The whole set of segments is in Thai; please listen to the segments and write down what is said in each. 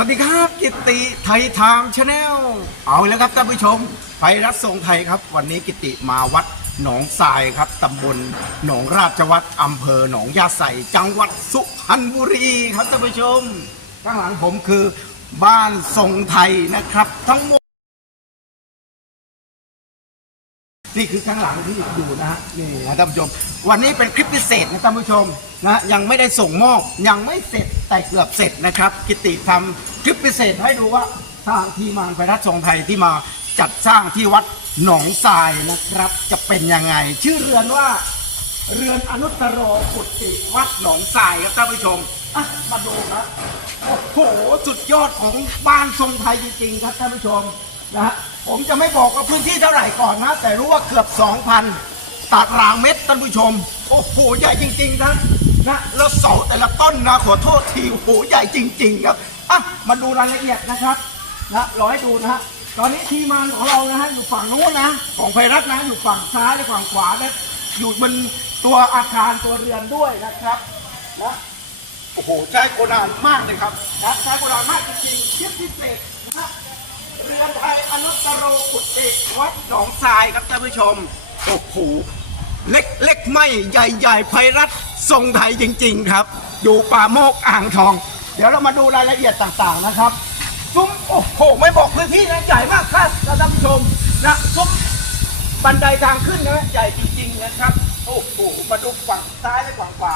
วัสดีครับกิตติไทยไทม์ชาแนลเอาแล้วครับท่านผู้ชมไปรัฐทรงไทยครับ วันนี้กิติมาวัดหนองทรายครับตำบลหนองราชวัดอำเภอหนองยาใสจังหวัดสุพรรณบุรีครับท่านผู้ชมข้างหลังผมคือบ้านทรงไทยนะครับ ทั้งหม นี่คือข้างหลังที่ดูนะฮะนี่นะท่านผู้ชม วันนี้เป็นคลิปพิเศษนะท่านผู้ชมนะยังไม่ได้ส่งมอบยังไม่เสร็จแต่เกือบเสร็จนะครับ กิติทำคลิปพิเศษให้ดูว่าทางทีมงานไฟรัฐทรงไทยที่มาจัดสร้างที่วัดหนองทรายนะครับ จะเป็นยังไง ชื่อเรือนว่า เรือนอนุตรกุติวัดหนองทรายครับท่านผู้ชมอะมาดูครับโอ้โหสุดยอดของบ้านทรงไทยจริงๆครับท่านผู้ชม นะฮะผมจะไม่บอกว่าพื้นที่เท่าไหร่ก่อนนะ แต่รู้ว่าเกือบ 2,000ตารางเมตรท่านผู้ชม โอ้โห ใหญ่จริงๆครับนะแล้วเสาแต่ละต้นนะขอโทษทีโอ้โหใหญ่จริง ๆ ครับอะมาดูรายละเอียดนะครับนะรอให้ดูนะฮะตอนนี้ทีมงานของเรานะฮะอยู่ฝั่งนู้นนะ ของไพรัตนะอยู่ฝั่งซ้ายและฝั่งขวานะอยู่บนตัวอาคารตัวเรือนด้วยนะครับนะโอ้โหใช้โกนานมากเลยครับนะใช้โกนานมากจริงๆคลิปพิเศษ เรือนไทยอนุตรโรกุติวัดหนองทรายครับท่านผู้ชมโอ้โหเล็กเล็กไม่ใหญ่ใหญ่ไพรัตทรงไทยจริง ๆ ครับ อยู่ป่าโมกอ่างทอง เดี๋ยวเรามาดูรายละเอียดต่างๆนะครับซุ้มโอ้โหไม่บอกพื้นที่นะใหญ่มากครับท่านผู้ชมนะซุ้มบันไดทางขึ้นนะใหญ่จริง ๆ นะครับโอ้โหมาดูฝั่งซ้ายและฝั่งขวา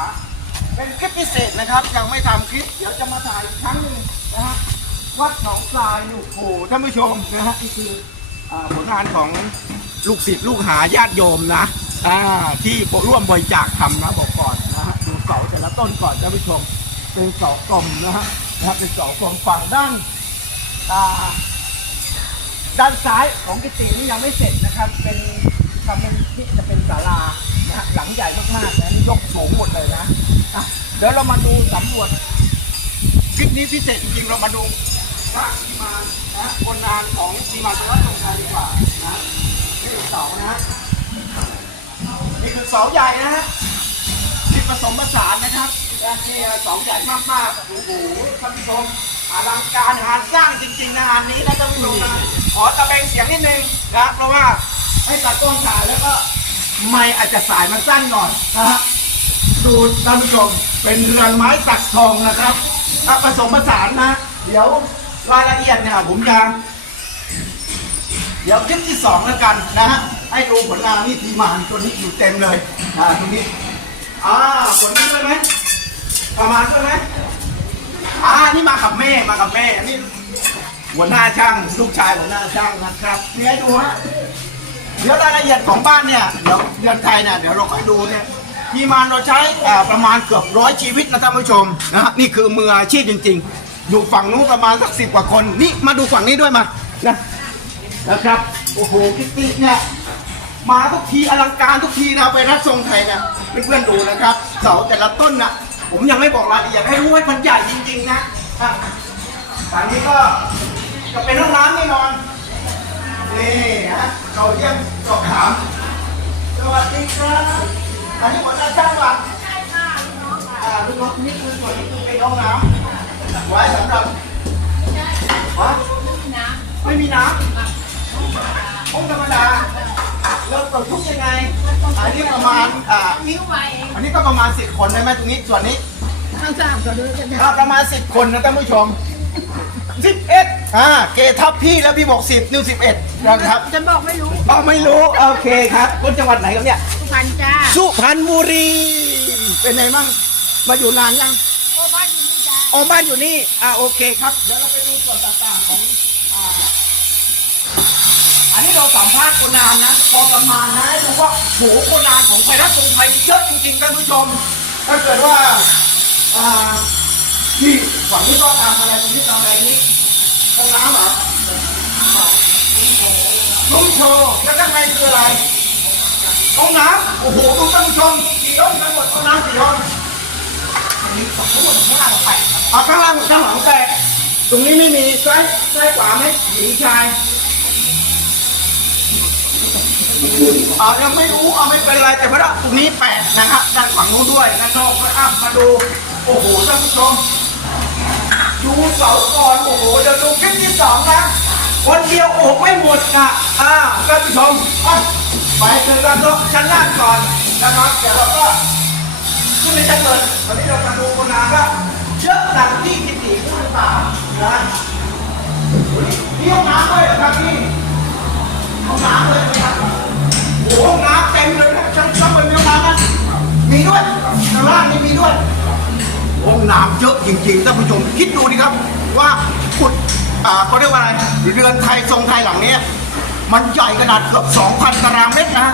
เป็นคลิปพิเศษนะครับ ยังไม่ทำคลิป เดี๋ยวจะมาถ่ายอีกครั้งหนึ่งนะฮะ วัดหนองทรายโอ้โหท่านผู้ชมนะฮะนี่คืออ่าผลงานของลูกศิษย์ลูกหาญาติโยมนะอ่าที่ร่วมบริจาคทำนะบอกก่อนนะฮะดูเสาแต่ละต้นก่อนท่านผู้ชม เป็นเสากลมนะฮะนะฮะเป็นเสากลมฝั่งด้านอ่าด้านซ้ายของกิตินี่ยังไม่เสร็จนะครับ เป็นทำเป็นที่จะเป็นศาลานะฮะหลังใหญ่มากๆนะนี่ยกสูงหมดเลยนะอะเดี๋ยวเรามาดูสำรวจคลิปนี้พิเศษจริงๆเรามาดู พระที่มานนะคนงานของทีมาจังหวัดตรงไทยดีกว่านะนี่คือเสานะฮะนี่คือเสาใหญ่นะฮะที่ผสมผสานนะครับและนี่เสาใหญ่มากๆโอ้โหท่านผู้ชมอลังการงานสร้างจริงๆนะงานนี้นะท่านผู้ชมนะขอตะเบงเสียงนิดนึงนะเพราะว่าให้ตัดต้นขาแล้วก็ไม่อาจจะสายมันสั้นหน่อยนะฮะดูท่านผู้ชมเป็นเรือนไม้สักทองนะครับผสมผสานนะ เดี๋ยว รายละเอียดเนี่ยผมจะเดี๋ยวคลิปที่สองแล้วกันนะฮะให้ดูผลงานนี่ทีมานตัวนี้อยู่เต็มเลยอ่าตรงนี้อ่าผลนี้ด้วยไหมประมาณด้วยไหมอ่านี่มากับแม่มากับแม่นี่หัวหน้าช่างลูกชายหัวหน้าช่างนะครับนี่ให้ดูฮะเดี๋ยวรายละเอียดของบ้านเนี่ยเดี๋ยวเดือนไทยเนี่ยเดี๋ยวเราค่อยดูเนี่ยมีมานเราใช้ประมาณเกือบร้อยชีวิตนะท่านผู้ชมนะฮะนี่คือมืออาชีพจริง ๆ อยู่ฝั่งนู้นประมาณสักสิบกว่าคน นี่มาดูฝั่งนี้ด้วยมานะนะครับ โอ้โหกิตติเนี่ยมาทุกทีอลังการทุกทีนะไปรับทรงไทยนะเพื่อนๆดูนะครับ เสาแต่ละต้นนะผมยังไม่บอกรายละเอียดให้รู้ว่ามันใหญ่จริงๆนะอะฝั่งนี้ก็จะเป็นห้องน้ำแน่นอนนี่ฮะเราเยี่ยมสอบถามสวัสดีครับอันนี้หัวหน้าช่างว่ะใช่ค่ะลูกน้องอ่าลูกน้องนี่คือส่วนนี้คือเป็นห้องน้ำ ไว้สำหรับวะไม่มีน้ำห้องธรรมดาเราเปิดทุกยังไงอันนี้ประมาณอ่านิ้วไว้อันนี้ก็ประมาณสิบคนได้ไหมตรงนี้ส่วนนี้ข้างสามก็ดูกันอ่าประมาณสิบคนนะท่านผู้ชมสิบเอ็ดอ่าเกทับพี่แล้วพี่บอกสิบนิวสิบเอ็ดนะครับจะบอกไม่รู้อ๋อไม่รู้โอเคครับคนจังหวัดไหนครับเนี่ยสุพรรณจ้าสุพรรณบุรีเป็นไงมั่งมาอยู่นานยังโอ้บ้าน อยู่นี่จ้าอ๋อบ้านอยู่นี่ อ่าโอเคครับ เดี๋ยวเราไปดูส่วนต่างๆของอ่าอันนี้เราสัมภาษณ์คนงานนะ พอประมาณนะให้ดูว่าโหคนงานของไทยรัฐทรงไทยเยอะจริงๆท่านผู้ชม ถ้าเกิดว่า อ่านี่ฝั่งนี้ก็ทำอะไรตรงนี้ทำอะไรนี้ห้องน้ำเหรอซุ้มโชว์แล้วข้างในคืออะไรห้องน้ำโอ้โหดูท่านผู้ชมกี่ห้องทั้งหมดห้องน้ำกี่ห้อง อันนี้ทั้งหมดข้างล่างแปดเอาข้างล่างข้างหลังแปดตรงนี้ไม่มีซ้ายซ้ายขวาไหมหญิงชายเอายังไม่รู้เอาไม่เป็นไรแต่ว่าตรงนี้แปดนะครับด้านฝั่งนู้นด้วยด้านนอกก็อ้ามาดู โอ้โหท่านผู้ชมดูเสาก่อนโอ้โหเดี๋ยวดูคลิปที่สองนะคนเดียวโอบไม่หมดอะอ่าท่านผู้ชมอะไปเจอกันตรงชั้นล่างก่อนนะครับเดี๋ยวเราก็ขึ้นไปชั้นบนตอนนี้เรา งานว่าเยอะหลังที่กิติพูดหรือเปล่านะนี่ห้องน้ำด้วยเหรอครับพี่ห้องน้ำเลยไหมครับโอ้โหห้องน้ำเต็มเลยนะชั้นชั้นบนมีห้องน้ำนะมีด้วยข้างล่างนี่มีด้วยห้องน้ำเยอะจริงๆท่านผู้ชมคิดดูดิครับว่าขุดอ่าเขาเรียกว่าอะไรเรือนไทยทรงไทยหลังเนี้ยมันใหญ่ขนาดเกือบ2,000ตารางเมตรนะ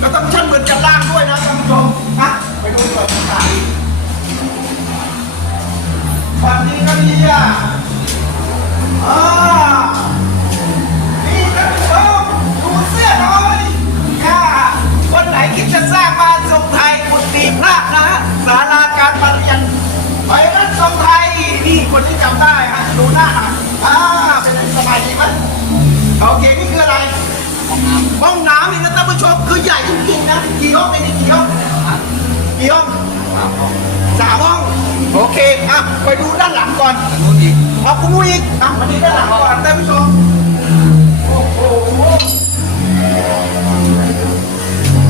แล้วต้องชั้นบนชั้นล่างด้วยนะท่านผู้ชมนะไปดูก่อน วัสดีครับพี่อะอ่านี่ท่านผู้ชมดูเสื้อหน่อยค่ะคนไหนคิดจะสร้างบ้านทรงไทยกุฏิพระนะศาลาการประเรียนไปรัฐทรงไทยนี่คนที่จำได้ฮะดูหน้าหน่อยอ่าเป็นสบายดีไหมโอเคนี่คืออะไรห้องน้ำนี่นะท่านผู้ชมคือใหญ่จริงๆนะกี่ห้องในนี้กี่ห้องกี่ห้องสามห้อง โอเคอะไปดูด้านหลังก่อนนู้นอีกเอคุณนู้นอีกอะมาดูด้านหลังก่อนท่านผู้ชมโอ้โห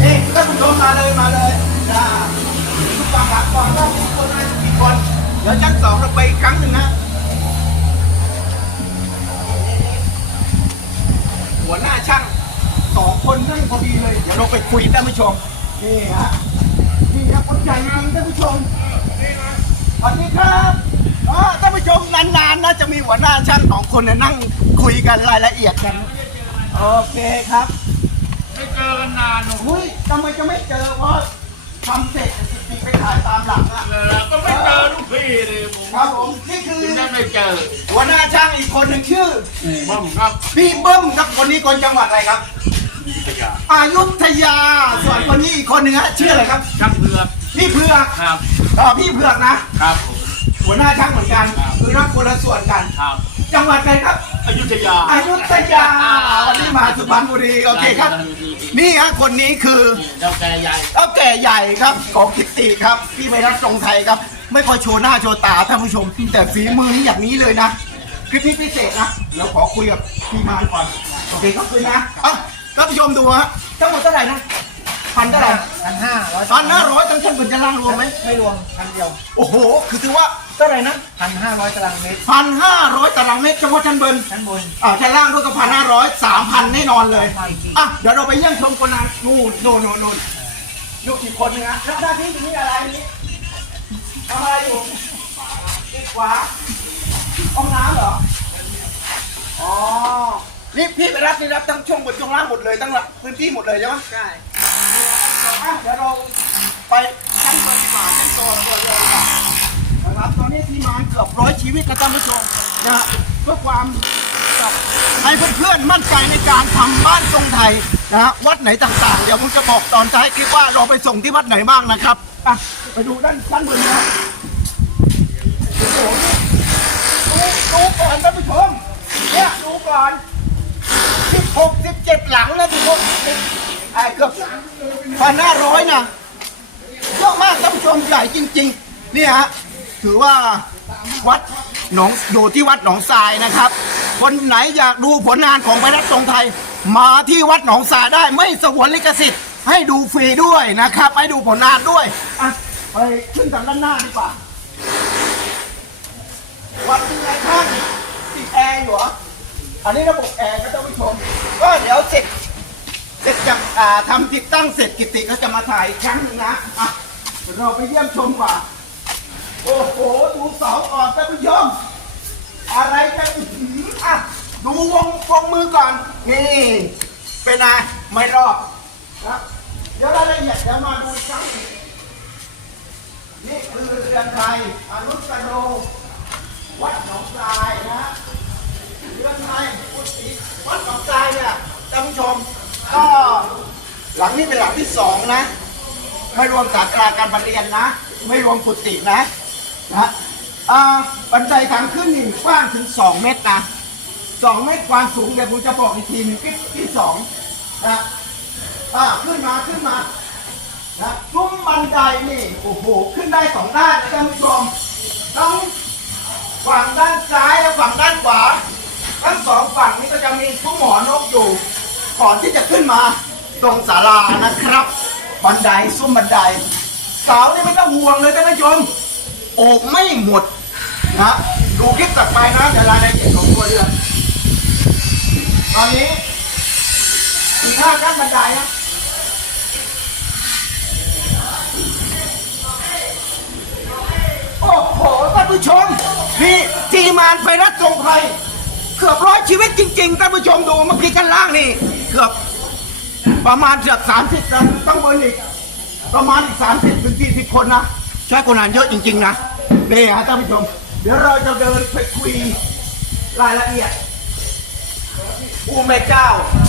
นี่ท่านผู้ชมมาเลยมาเลยจ้าทุกฝั่งหลังก่อนว่ามีคนอะไรกี่คนเดี๋ยวชั้นสองเราไปอีกครั้งหนึ่งนะหัวหน้าช่างสองคนนั่งพอดีเลย เดี๋ยวเราไปคุยท่านผู้ชมนี่ฮะนี่ครับคนใหญ่จริงท่านผู้ชม วัสดีครับอ่าท่านผู้ชมนานๆนะจะมีหัวหน้าช่างสองคนเนี่ยนั่งคุยกันรายละเอียดกัน โอเคครับไม่เจอกันนานหนูอุ้ยทำไมจะไม่เจอเพราะทำเสร็จจริงๆไปถ่ายตามหลังอะเลยก็ไม่เจอลูกพี่เลยผมครับผมนี่คือถึงได้ไม่เจอหัวหน้าช่างอีกคนหนึ่งชื่อ บ้องครับพี่เบิ้มครับคนนี้คนจังหวัดอะไรครับ ขยะอยุธยา ส่วนคนนี้อีกคนหนึ่งฮะชื่ออะไรครับช่างเรือ พี่เผือกครับอ่าพี่เผือกนะ ครับผม หัวหน้าช่างเหมือนกันคือรับคนละส่วนกัน ครับจังหวัดไหนครับอยุธยาอยุธยาวันนี้มาสุพรรณบุรีโอเคครับ นี่ฮะคนนี้คือเจ้าแกใหญ่เท่าแก่ใหญ่ครับของกิตติครับพี่ไปรัฐทรงไทยครับ ไม่ค่อยโชว์หน้าโชว์ตาท่านผู้ชม แต่ฝีมือนี่อย่างนี้เลยนะคลิปนี้พิเศษนะเดี๋ยวขอคุยกับพี่มานก่อนโอเคครับคุยนะอะท่านผู้ชมดูฮะทั้งหมดเท่าไหร่นะ พันเท่าไหร่พันห้าร้อยพันห้าร้อยทั้งชั้นบนชั้นล่างรวมไหมไม่รวมพันเดียว โอ้โห คือถือว่าเท่าไหร่นะพันห้าร้อยตารางเมตรพันห้าร้อยตารางเมตรเฉพาะชั้นบนชั้นบนอ่าชั้นล่างด้วยก็พันห้าร้อยสามพันแน่นอนเลยไม่จริงอะเดี๋ยวเราไปเยี่ยมชมคนงานนู่นนู่นนู่นนู่นอยู่อีกคนนึงนะแล้วหน้าที่นี้อะไรนี่ทำอะไรอยู่อีกขวาห้องน้ำเหรออ๋อ นี่พี่ไปรับนี่รับทั้งช่วงบนช่วงล่างหมดเลยทั้งหลังพื้นที่หมดเลยใช่ไหมใช่เดี๋ยวเราไปชั้นบนดีกว่าชั้นโตตัวเลยดีกว่านะครับตอนนี้ทีมงานเกือบร้อยชีวิตนะท่านผู้ชมนะฮะเพื่อความให้เพื่อนๆมั่นใจในการทำบ้านทรงไทยนะฮะวัดไหนต่างๆ เดี๋ยวผมจะบอกตอนท้ายคลิปว่าเราไปส่งที่วัดไหนบ้างนะครับอะไปดูด้านด้านบนนะโอ้โหดูดูก่อนท่านผู้ชมเนี่ยดูก่อนสิบ หกสิบเจ็ดหลังนะทุกคนไอ้เกือบพันห้าร้อยนะเยอะมากท่านผู้ชมใหญ่จริงๆนี่ฮะถือว่าวัดหนองอยู่ที่วัดหนองทรายนะครับ คนไหนอยากดูผลงานของพระรัตทรงไทย มาที่วัดหนองทรายได้ไม่สวนลิขสิทธิ์ ให้ดูฟรีด้วยนะครับ ให้ดูผลงานด้วยอะไปขึ้นทางด้านหน้าดีกว่าวันนี้ไงท่านติดแอร์อยู่เหรออันนี้ระบบแอร์ก็ท่านผู้ชม ก็เดี๋ยวเสร็จ เสร็จจาก อ่าทำติดตั้งเสร็จกิติก็จะมาถ่ายอีกครั้งหนึ่งนะอะเราไปเยี่ยมชมกว่าโอ้โห ดูเสาก่อนท่านผู้ชมอะไรจะอื้อหืออะดูวงวงมือก่อน นี่ เป็นไงไม่รอดนะเดี๋ยวรายละเอียดเดี๋ยวมาดูอีกครั้งหนึ่งนี่คือเรือนไทยอนุสโรวัดหนองทรายนะฮะเรือนไทยพุทธิวัดหนองทรายเนี่ยท่านผู้ชม ก็หลังนี้เป็นหลังที่สองนะ ไม่รวมศาลาการประเรียนนะ ไม่รวมกุฏินะนะบันไดทางขึ้นนี่กว้างถึง2เมตรนะ2เมตรความสูงเดี๋ยวผมจะบอกอีกทีหนึงที่ที่สองนะอ่าขึ้นมาขึ้นมานะซุ้มบันไดนี่โอ้โหขึ้นได้สองด้านนะท่านผู้ชมทั้งฝั่งด้านซ้ายและฝั่งด้านขวาทั้งสองฝั่งนี้ก็จะมีซุ้มหมอนกอยู่ ก่อนที่จะขึ้นมาตรงศาลานะครับ บันไดซุ้มบันได สาวนี่ไม่ต้องห่วงเลยท่านผู้ชมโอบไม่หมดนะดูคลิปตัดไปนะเดี๋ยวรายละเอียดของตัวเรือตอนนี้มีห้าขั้นบันไดนะโอ้โหท่านผู้ชมนี่ทีมานไฟรัฐทรงไทยเกือบร้อยชีวิตจริงๆท่านผู้ชมดูเมื่อกี้กันล่างนี่ กือบประมาณเกือบสามสิบต้องบนอีกประมาณอีกสามสิบถึงสี่สิบคนนะใช้คนงานเยอะจริง ๆ นะนี่ฮะท่านผู้ชม เดี๋ยวเราจะเดินไปคุยรายละเอียดอูแม่เจ้า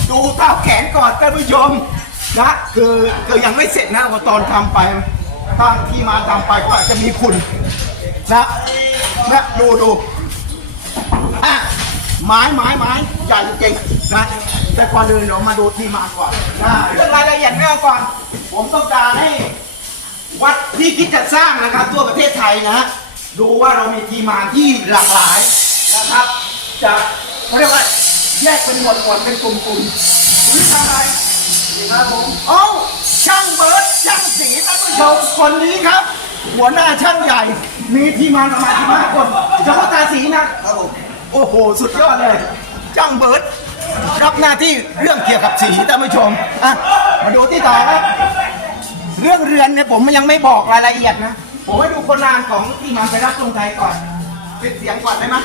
ดูเท้าแขนก่อนท่านผู้ชมนะคือคือยังไม่เสร็จนะพอตอนทำไปทางที่มาทำไปก็อาจจะมีคุณนะนะดูดูอะ ไม้ไม้ไม้ใหญ่จริงๆนะแต่ก่อนอื่นเดี๋ยวมาดูที่มาก่อนนะเรื่องรายละเอียดไม่เอาก่อน ผมต้องการให้วัดที่คิดจะสร้างนะครับทั่วประเทศไทยนะฮะดูว่าเรามีทีมงานที่หลากหลายนะครับ จะเขาเรียกว่าแยกเป็นหมวดหมวดเป็นกลุ่มๆนี่ทำอะไรนี่ครับผมเอ้าช่างเบิร์ดช่างสีท่านผู้ชมคนนี้ครับ หัวหน้าช่างใหญ่ มีทีมงานประมาณสิบห้าคนเฉพาะตาสีนะครับผม โอ้โห สุดยอดเลยช่างเบิร์ดรับหน้าที่เรื่องเกี่ยวกับสีท่านผู้ชมอะมาดูที่ต่อครับเรื่องเรือนเนี่ยผมยังไม่บอกรายละเอียดนะ ผมให้ดูคนงานของที่มาไปรับตรงไทยก่อนปิดเสียงก่อนได้ไหม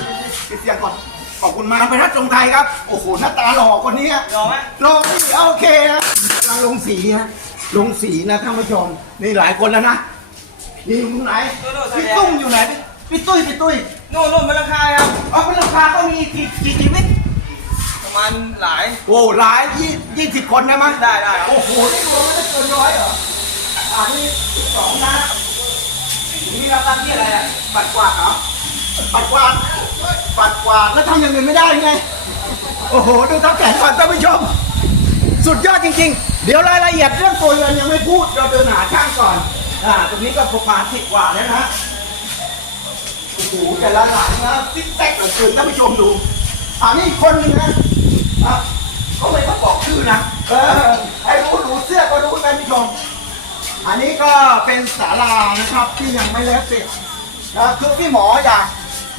ปิดเสียงก่อนขอบคุณมากไปรับตรงไทยครับ โอ้โหหน้าตาหล่อคนนี้หล่อไหมหล่อพี่โอเคนะกำลังลงสีฮะลงสีนะท่านผู้ชมนี่หลายคนแล้วนะนี่อยู่ไหนพี่ตุ้มอยู่ไหนพี่ตุ้ยพี่ตุ้ย น่นโน่นมันราคาครับเอาเป็นราคาก็มีกี่กี่ชีวิตประมาณหลาย โอ้หลายยี่ยี่สิบคนได้ไหมยได้ได้ครับ โอ้โหนี่รวมไม่ได้เกินร้อยเหรออันนี้สองนะนี่เราตั้งที่อะไรอะปัดกวาดเหรอปัดกวาดปัดกวาดแล้วทำอย่างอื่นไม่ได้ไง โอ้โห ดูเท้าแขนก่อนท่านผู้ชม สุดยอดจริง ๆ เดี๋ยวรายละเอียดเรื่องตัวเรือนยังไม่พูด เราเดินหาช่างก่อน อ่า ตรงนี้ก็ประมาณสิบกว่าแล้วนะ โอ้โหแต่ละหลังนะซิกแซกเหลือเกินท่านผู้ชมดูอันนี้อีกคนนึงนะอะเขาไม่ต้องบอกชื่อนะเออให้รู้รู้เสื้อก็รู้ท่านผู้ชม อันนี้ก็เป็นศาลานะครับที่ยังไม่แล้วเสร็จนะคือพี่หมออยาก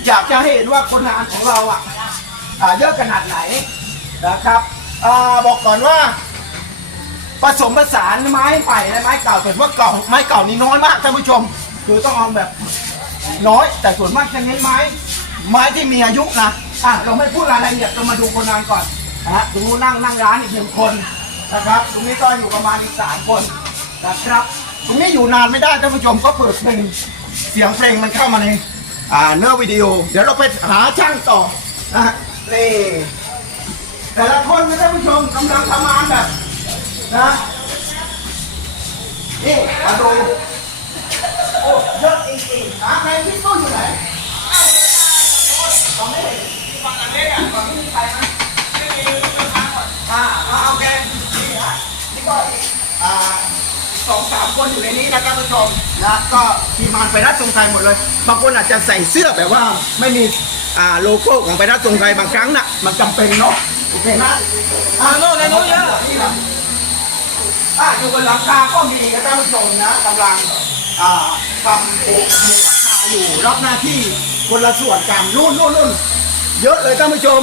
อยากจะให้เห็นว่าคนงานของเราอะอ่าเยอะขนาดไหนนะครับอ่าบอกก่อนว่าผสมผสานไม้ไผ่และไม้เก่าแต่ว่าเก่าไม้เก่านี่น้อยมากท่านผู้ชม คือต้องเอาแบบ น้อยแต่ส่วนมากจะเน้นไม้ ไม้ที่มีอายุนะอะเราไม่พูดรายละเอียดเรามาดูคนงานก่อนนะฮะดูนั่งนั่งร้านอีกหนึ่งคนนะครับตรงนี้ก็อยู่ประมาณอีกสามคนนะครับตรงนี้อยู่นานไม่ได้ท่านผู้ชมก็เปิดเพลงเสียงเพลงมันเข้ามาในอ่าเนื้อวิดีโอ เดี๋ยวเราไปหาช่างต่อนะฮะนี่แต่ละคนนะท่านผู้ชมกำลังทำงานแบบนะนี่มาดู โอ้เยอะจริงๆหาใครที่ตู้อยู่ไหนตอนนี้ฝั่งอันนี้อะฝั่งนี้มีใครไหมไม่มีลูกค้าก่อนอ่าอ่าโอเคนี่อะนี่ก็อีกอ่าสองสามคนอยู่ในนี้นะท่านผู้ชมนะก็ทีมงานไปรัฐทรงไทยหมดเลย บางคนอาจจะใส่เสื้อแบบว่าไม่มีอ่าโลโก้ของไปรัฐทรงไทยบางครั้งน่ะมันจำเป็นเนาะโอเคนะอ่าโน่นในโน้นเยอะนี่ครับอะอยู่บนหลังคาก็มีนะท่านผู้ชมนะกำลัง ทำโอ่งมุงหลังคาอยู่รับหน้าที่คนละส่วนกันนู่นนู่นนู่นเยอะเลยท่านผู้ชม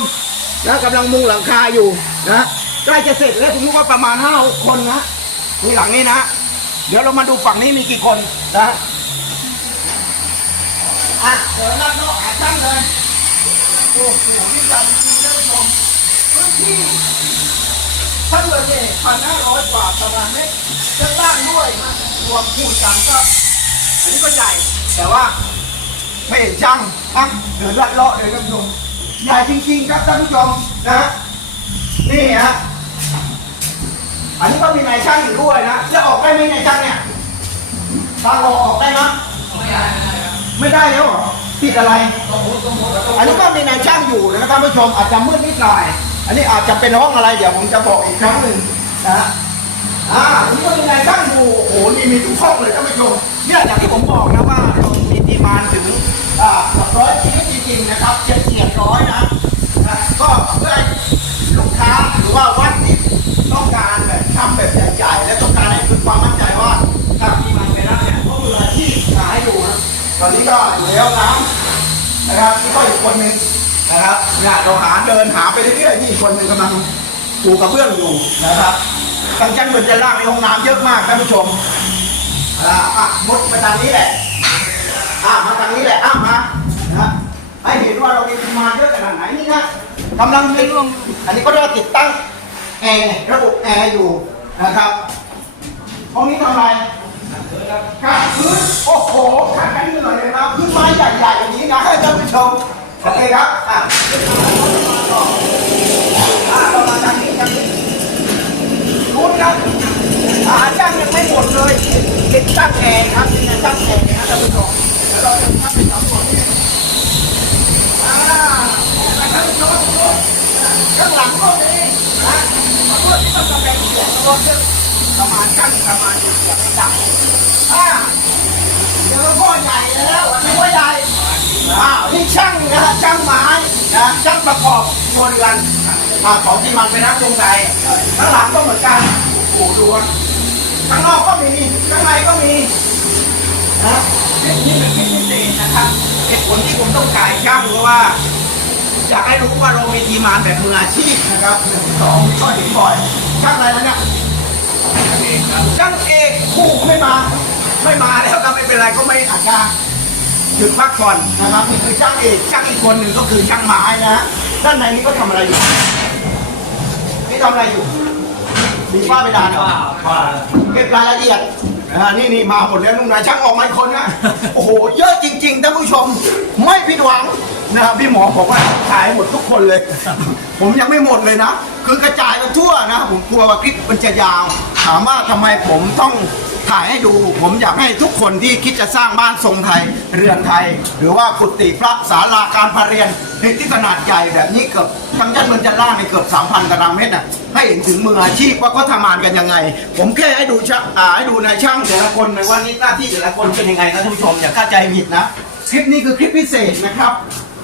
นะกำลังมุงหลังคาอยู่นะใกล้จะเสร็จแล้วผมรู้ว่าประมาณห้าคนนะมีหลังนี้นะ เดี๋ยวเรามาดูฝั่งนี้มีกี่คนนะอะเดี๋ยวนั่งโต๊ะหาช่างเลยโอ้โหนี่ใหญ่จริงๆท่านผู้ชมพื้นที่ถ้าเกิดเนี่ยพันห้าร้อยกว่าตารางเมตรด้านล่างด้วยรวมคูณกันก็ นนี้ก็ใหญ่แต่ว่าไม่เห็นช่างอะเดินลัดเลาะเลยท่านผู้ชมใหญ่จริงๆครับท่านผู้ชมนะฮะนี่ฮะอันนี้ก็มีนายช่างอยู่ด้วยนะจะออกได้ไหมนายช่างเนี่ยตาโลออกได้ไหมไม่ได้แล้วเหรอติดอะไร อันนี้ก็มีนายช่างอยู่นะครับท่านผู้ชมอาจจะมืดนิดหน่อย อันนี้อาจจะเป็นห้องอะไรเดี๋ยวผมจะบอกอีกครั้งหนึ่งนะฮะ อ่าอันนี้ก็มีนายช่างอยู่โอ้โหนี่มีทุกห้องเลยท่านผู้ชมเนี่ยอย่างที่ผมบอกนะว่าเรามีทีมานถึงอ่าร้อยชีวิตจริงๆนะครับเจ็ดเสียงร้อยนะนะก็เพื่อให้ลูกค้าหรือว่าวัดที่ต้องการแบบทำแบบใหญ่ๆและต้องการให้คุณความมั่นใจว่าถ้ามีมันไปแล้วเนี่ยก็มืออาชีพมาให้ดูนะตอนนี้ก็อยู่แล้วน้ำนะครับนี่ก็อีกคนหนึ่งนะครับเนี่ยเราหาเดินหาไปเรื่อยๆนี่อีกคนหนึ่งกำลังปูกระเบื้องอยู่นะครับ ทางชั้นบนชั้นล่างในห้องน้ำเยอะมากท่านผู้ชมอ่าอะมุดมาทางนี้แหละอะมาทางนี้แหละอะมานะให้เห็นว่าเรามีปริมาณเยอะขนาดไหนนี่นะกำลังเป็นอันนี้ก็เรียกติดตั้งแอร์ระบบแอร์อยู่นะครับห้องนี้ทำอะไรกางพื้นโอ้โหขัดกันนิดหน่อยเลยนะพื้นไม้ใหญ่ๆอย่างนี้นะให้ท่านผู้ชมโอเคครับอะ ครับอาหารจ้างยังไม่หมดเลยติดตั้งแอร์ครับติดตั้งแอร์นะท่านผู้ชมแล้วเราจะทำเป็นสำรวจนี่อ่าท่านผู้ชมข้างหลังก็มีนะขอโทษที่ต้องกำแพงเสียงรถประมาณกั้นประมาณเสียงดังอ่าเจอพ่อใหญ่แล้วอันนี้พ่อใหญ่อ้าวนี่ช่างนะช่างไม้นะช่างประกอบตัวเรือนของที่มันเป็นนักลงใจข้างหลังก็เหมือนกัน โอ้โหดูนะข้างนอกก็มีข้างในก็มีนะนี่เป็นคลิปพิเศษนะครับเหตุผลที่ผมต้องขายช่างเพราะว่าอยากให้รู้ว่าเรามีทีมานแบบมืออาชีพนะครับหนึ่งสองก็เห็นบ่อยช่างอะไรนะเนี่ยช่างเอกคู่ไม่มา ไม่มาแล้วก็ไม่เป็นไรก็ไม่อาจจะหยุดพักผ่อนนะครับนี่คือช่างเอกช่างอีกคนหนึ่งก็คือช่างไม้นะฮะด้านในนี้ก็ทำอะไรอยู่นี่ทำอะไรอยู่ มีฝ้าเพดานเหรอเก็บรายละเอียดอ่านี่นี่มาหมดแล้วนุ่งนายช่างออกมาอีกคนนะโอ้โห เยอะจริงๆท่านผู้ชม ไม่ผิดหวังนะครับพี่หมอบอกว่าขายหมดทุกคนเลย ผมยังไม่หมดเลยนะ คือกระจายไปทั่วนะ ผมกลัวว่าคลิปมันจะยาว ถามว่าทำไมผมต้อง ถ่ายให้ดู ผมอยากให้ทุกคนที่คิดจะสร้างบ้านทรงไทย เรือนไทย หรือว่ากุฏิพระศาลาการประเรียนที่ขนาดใหญ่แบบนี้เกือบทั้งยันเมืองจันล่างในเกือบ 3,000ตารางเมตรน่ะให้เห็นถึงมืออาชีพว่าเขาทำงานกันยังไง ผมแค่ให้ดูช่างให้ดูนายช่างแต่ละคนในวันนี้หน้าที่แต่ละคนเป็นยังไงนะท่านผู้ชมอย่าเข้าใจผิดนะคลิปนี้คือคลิปพิเศษนะครับ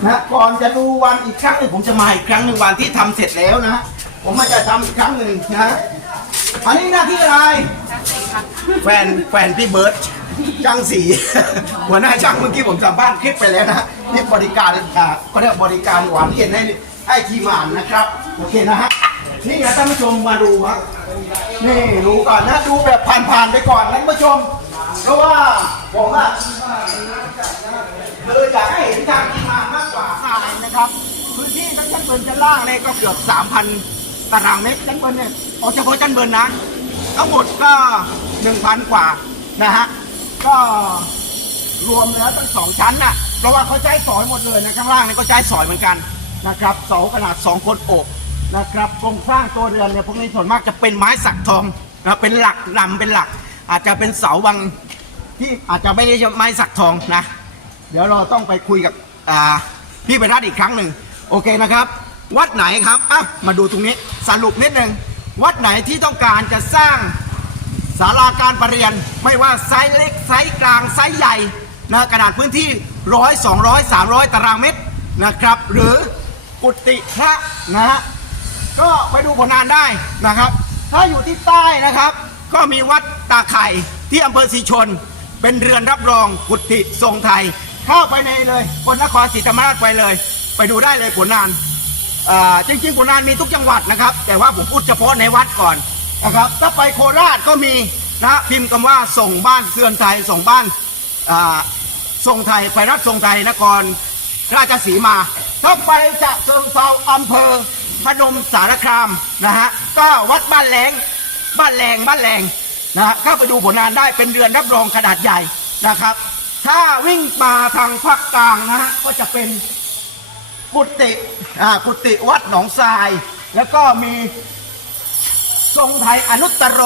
นะก่อนจะดูวันอีกครั้งหนึ่งผมจะมาอีกครั้งหนึ่งวันที่ทำเสร็จแล้วนะผมมาจะทำอีกครั้งหนึ่งนะ อันนี้หน้าที่อะไร แฟนแฟนพี่เบิร์ตช่างสี หัวหน้าช่างเมื่อกี้ผมสัมภาษณ์คลิปไปแล้วนะนี่บริการอ่าก็เรียกบริการหวานเย็นให้ให้ทีมงานนะครับ โอเคนะฮะ นี่นะท่านผู้ชมมาดูครับนี่ดูก่อนนะดูแบบผ่านๆไปก่อนนะท่านผู้ชม เพราะว่าผมอะคืออยากให้เห็นทางทีมงานมากกว่าทางนะครับพื้นที่ทั้งชั้นบนชั้นล่างเนี่ยก็เกือบ3,000 ตารางเมตรชั้นบนเนี่ยเอาเฉพาะชั้นบนนะทั้งหมดก็หนึ่งพันกว่านะฮะก็รวมแล้วทั้งสองชั้นน่ะเพราะว่าเขาใช้สอยหมดเลยนะข้างล่างนี่ก็ใช้สอยเหมือนกันนะครับเสาขนาดสองคนโอบนะครับโครงสร้างตัวเรือนเนี่ยพวกนี้ส่วนมากจะเป็นไม้สักทองนะเป็นหลักลำเป็นหลัก อาจจะเป็นเสาบางที่อาจจะไม่ได้ใช้ไม้สักทองนะ เดี๋ยวเราต้องไปคุยกับพี่ไปรัฐอีกครั้งหนึ่งโอเคนะครับ วัดไหนครับอะมาดูตรงนี้สรุปนิดหนึ่งวัดไหนที่ต้องการจะสร้างศาลาการประเรียน ไม่ว่าไซส์เล็กไซส์กลางไซส์ใหญ่นะขนาดพื้นที่ร้อยสองร้อยสามร้อยตารางเมตรนะครับ หรือกุฏิพระนะฮะก็ไปดูผลงานได้นะครับ ถ้าอยู่ที่ใต้นะครับ ก็มีวัดตาไข่ที่อำเภอศรีชน เป็นเรือนรับรองกุฏิทรงไทย เข้าไปในเลยคนนครศรีธรรมราชไปเลย ไปดูได้เลยผลงาน จริงๆผลงานมีทุกจังหวัดนะครับ แต่ว่าผมพูดเฉพาะในวัดก่อนนะครับ ถ้าไปโคราชก็มีนะพิมพ์คำว่าส่งบ้านเรือนไทยส่งบ้านอ่าทรงไทยไปรับทรงไทยนครราชสีมาถ้าไปจะเชิงเซาอำเภอพนมสารคามนะฮะก็วัดบ้านแหลงบ้านแรงบ้านแรงนะฮะเข้าไปดูผลงานได้เป็นเรือนรับรองขนาดใหญ่นะครับ ถ้าวิ่งมาทางภาคกลางนะฮะก็จะเป็น กุฏิอ่ากุฏิวัดหนองทราย แล้วก็มีทรงไทยอนุตตโร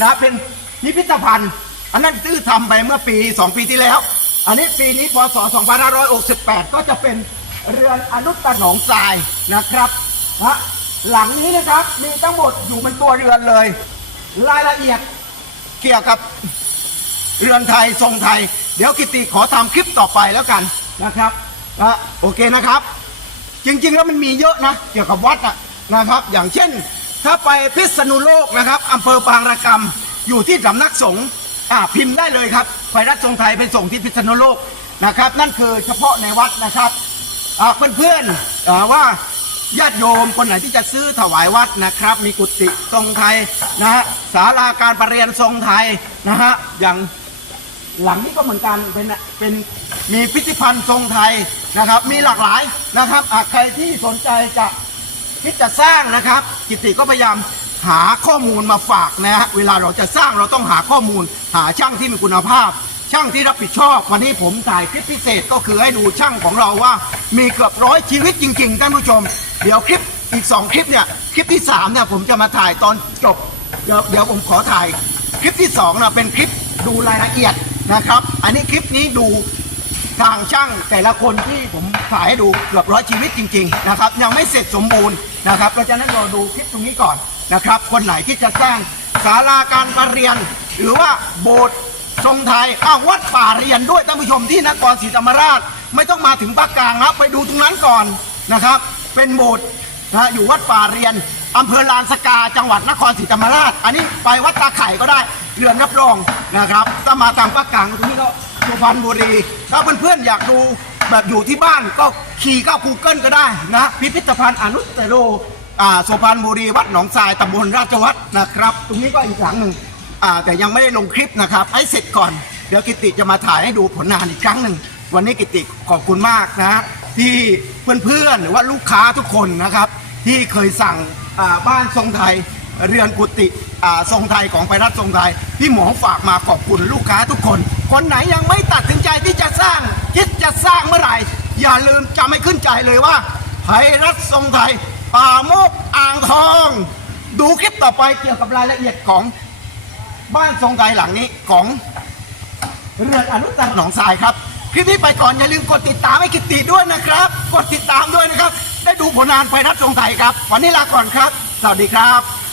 นะเป็นพิพิธภัณฑ์ อันนั้นที่ทำไปเมื่อปี 2 ปีที่แล้ว อันนี้ปีนี้พศ 2568 ก็จะเป็นเรือนอนุตตรหนองทรายนะครับนะหลังนี้นะครับมีทั้งหมดอยู่เป็นตัวเรือนเลย รายละเอียดเกี่ยวกับเรือนไทยทรงไทย เดี๋ยวกิติขอทำคลิปต่อไปแล้วกันนะครับอะโอเคนะครับ จริงๆ แล้วมันมีเยอะนะ เกี่ยวกับวัดอะนะครับ อย่างเช่น ถ้าไปพิษณุโลกนะครับอำเภอบางระกำอยู่ที่สำนักสงฆ์อ่าพิมพ์ได้เลยครับไฟรัฐทรงไทยเป็นส่งที่พิษณุโลกนะครับ นั่นคือเฉพาะในวัดนะครับอ่าเพื่อนๆอว่าญาติโยมคนไหนที่จะซื้อถวายวัดนะครับ มีกุฏิทรงไทยนะฮะศาลาการประเรียนทรงไทยนะฮะอย่างหลังนี้ก็เหมือนกันเป็นเป็น มีพิพิธภัณฑ์ทรงไทยนะครับ มีหลากหลายนะครับใครที่สนใจจะคิดจะสร้างนะครับ กิติก็พยายามหาข้อมูลมาฝากนะฮะเวลาเราจะสร้างเราต้องหาข้อมูล หาช่างที่มีคุณภาพ ช่างที่รับผิดชอบ วันนี้ผมถ่ายคลิปพิเศษก็คือให้ดูช่างของเราว่า มีเกือบร้อยชีวิตจริงๆท่านผู้ชม เดี๋ยวคลิปอีกสองคลิปเนี่ยคลิปที่สามเนี่ยผมจะมาถ่ายตอนจบเดี๋ยวเดี๋ยวผมขอถ่าย คลิปที่สองนะเป็นคลิปดูรายละเอียดนะครับ อันนี้คลิปนี้ดู ทางช่างแต่ละคนที่ผมถ่ายให้ดูเกือบร้อยชีวิตจริงๆนะครับยังไม่เสร็จสมบูรณ์นะครับเราจะนั้นเราดูคลิปตรงนี้ก่อนนะครับ คนไหนที่จะสร้างศาลาการประเรียน หรือว่าโบสถ์ทรงไทยอ้าววัดป่าเรียนด้วยท่านผู้ชมที่นครศรีธรรมราช ไม่ต้องมาถึงภาคกลางนะไปดูตรงนั้นก่อนนะครับ เป็นโบสถ์นะอยู่วัดป่าเรียนอำเภอลานสกาจังหวัดนครศรีธรรมราช อันนี้ไปวัดตาไข่ก็ได้เรือนรับรองนะครับถ้ามาทางภาคกลางตรงนี้ก็ สุพรรณบุรี ถ้าเพื่อนๆอยากดูแบบอยู่ที่บ้านก็ขี่เข้า Google ก็ได้นะพิพิธภัณฑ์อนุตโรอ่าสุพรรณบุรีวัดหนองทรายตำบลราชวัฒน์นะครับ ตรงนี้ก็อีกหลังหนึ่งอ่าแต่ยังไม่ได้ลงคลิปนะครับให้เสร็จก่อน เดี๋ยวกิติจะมาถ่ายให้ดูผลงานอีกครั้งหนึ่งวันนี้กิติขอบคุณมากนะ ที่เพื่อนๆหรือว่าลูกค้าทุกคนนะครับ ที่เคยสั่งอ่าบ้านทรงไทย เรือนกุฏิอ่าทรงไทยของไปรัฐทรงไทยพี่หมอฝากมาขอบคุณลูกค้าทุกคน คนไหนยังไม่ตัดสินใจที่จะสร้างคิดจะสร้างเมื่อไหร่ อย่าลืมจำให้ขึ้นใจเลยว่าไทยรัฐทรงไทย ป่าโมกอ่างทอง ดูคลิปต่อไปเกี่ยวกับรายละเอียดของบ้านทรงไทยหลังนี้ของเรือนอนุตตรหนองทรายครับคลิปนี้ไปก่อนอย่าลืมกดติดตามให้กิตติด้วยนะครับ กดติดตามด้วยนะครับ ได้ดูผลงานไฟรัฐทรงไทยครับ วันนี้ลาก่อนครับ สวัสดีครับ